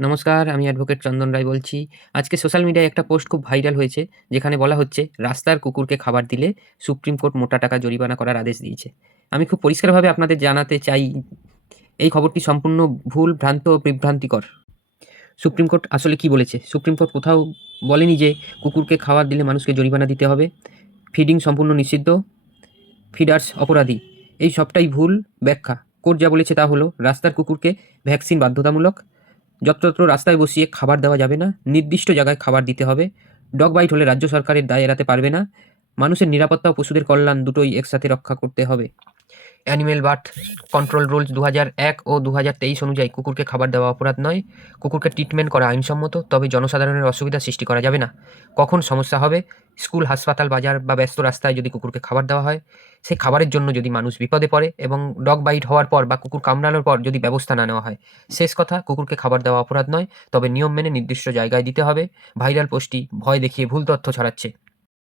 নমস্কার, আমি অ্যাডভোকেট চন্দন রায় বলছি। আজকে সোশ্যাল মিডিয়ায় একটা পোস্ট খুব ভাইরাল হয়েছে, যেখানে বলা হচ্ছে রাস্তার কুকুরকে খাবার দিলে সুপ্রিম কোর্ট মোটা টাকা জরিমানা করার আদেশ দিয়েছে। আমি খুব পরিষ্কারভাবে আপনাদের জানাতে চাই, এই খবরটি সম্পূর্ণ ভুল, ভ্রান্ত ও বিভ্রান্তিকর। সুপ্রিম কোর্ট আসলে কি বলেছে? সুপ্রিম কোর্ট কোথাও বলেনি যে কুকুরকে খাবার দিলে মানুষকে জরিমানা দিতে হবে, ফিডিং সম্পূর্ণ নিষিদ্ধ, ফিডার্স অপরাধী। এই সবটাই ভুল ব্যাখ্যা। কোর্ট যা বলেছে তা হলো রাস্তার কুকুরকে ভ্যাকসিন বাধ্যতামূলক, যত্রতত্র রাস্তায় বসিয়ে খাবার দেওয়া যাবে না, নির্দিষ্ট জায়গায় খাবার দিতে হবে, ডগ বাইট হলে রাজ্য সরকারের দায় এড়াতে পারবে না, মানুষের নিরাপত্তা ও পশুদের কল্যাণ দুটোই একসাথে রক্ষা করতে হবে। অ্যানিমেল বার্থ কন্ট্রোল রুলস ২০০১ ও ২০২৩ অনুযায়ী কুকুরকে খাবার দেওয়া অপরাধ নয়। কুকুরকে ট্রিটমেন্ট করা আইনসম্মত, তবে জনসাধারণের অসুবিধা সৃষ্টি করা যাবে না। কখন সমস্যা হবে? স্কুল, হাসপাতাল, বাজার বা ব্যস্ত রাস্তায় যদি কুকুরকে খাবার দেওয়া হয়, সেই খাবারের জন্য যদি মানুষ বিপদে পড়ে এবং ডগ বাইট হওয়ার পর বা কুকুর কামড়ানোর পর যদি ব্যবস্থা না নেওয়া হয়, শেষ কথা, কুকুরকে খাবার দেওয়া অপরাধ নয়, তবে নিয়ম মেনে নির্দিষ্ট জায়গায় দিতে হবে। ভাইরাল পোস্টটি ভয় দেখিয়ে ভুল তথ্য ছড়াচ্ছে।